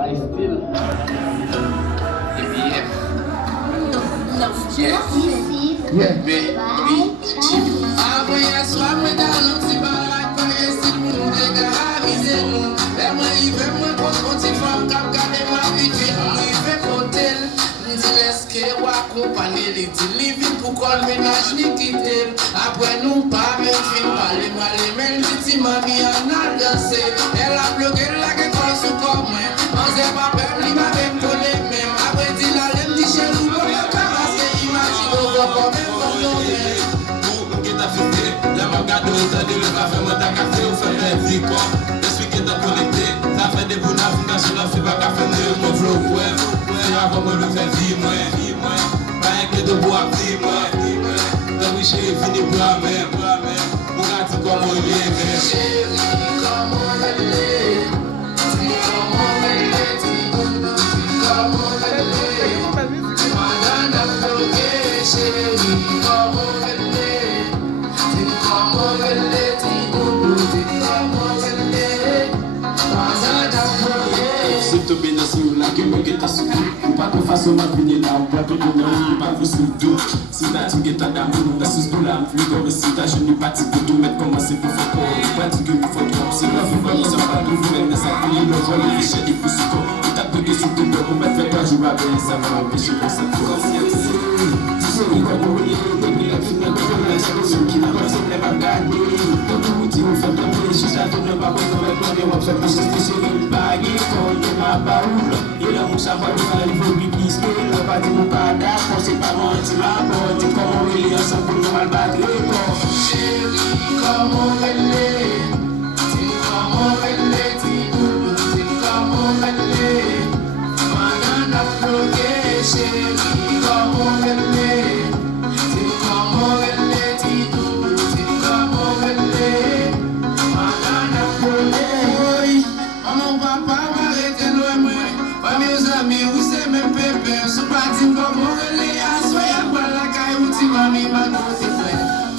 By still. Après nous pas même fin parler même si mamie en a dansé elle a bloqué la que pense comme moi on sait pas peur ni ma même collé même après dit la l'aime dit chez nous comme le caracé imagine au comme même pour qui t'a fait la magade t'as dit le café moi t'as café au fait la vie quoi expliquer ta connecté ça fait des bonnes navigations là c'est pas café mon flow ouais avant moi le faire vie moi pas inquiète de boire vie moi chérie, fini pour la même. Pour gâter comme on est. Chérie, comme on est. Comme on est. Comme on est. Madame a bloqué, chérie, comme on est. Comme on est. Comme on est. Madame a bloqué. Si tu es dans ce là, que moi qui t'as souffert. Pas de façon à venir là, on va venir là, pas vous sous doux. Si t'as tu guettes d'amour, la sauce de l'âme, plus comme si t'as je n'ai pas de tout mettre commencer pour faire quoi. Pas de gueule pour faire trop, c'est la vie, pas ça pas de vous mettre ça pour le vol, les fichiers des pouces quoi. Tu t'as de sous tout pour mettre faire pas jouer avec ça va empêcher pour ça pour conscience. C'est comme on est, depuis la fin de la solution qui n'a pas de problème à gagner. Donc vous dites on fait tomber, je sais pas ne pas besoin de prendre, on fait pas ce que c'est une bague, quand on m'a pas et là on s'avoir de faire une bibis que la pas dit mon pas d'accord, c'est pas menti ma bonne, tu comment on est ensemble pour nous mal battre chérie, comme on est, comme on est, comme on est, madame a bloqué, chérie, comme on est, comme on est, comme on est, madame a bloqué, maman papa m'arrêter loin, pas mes amis, vous c'est mes pépés, ce parti comme on est, soyez pas la caille, ou ti mami, ma grosse frère.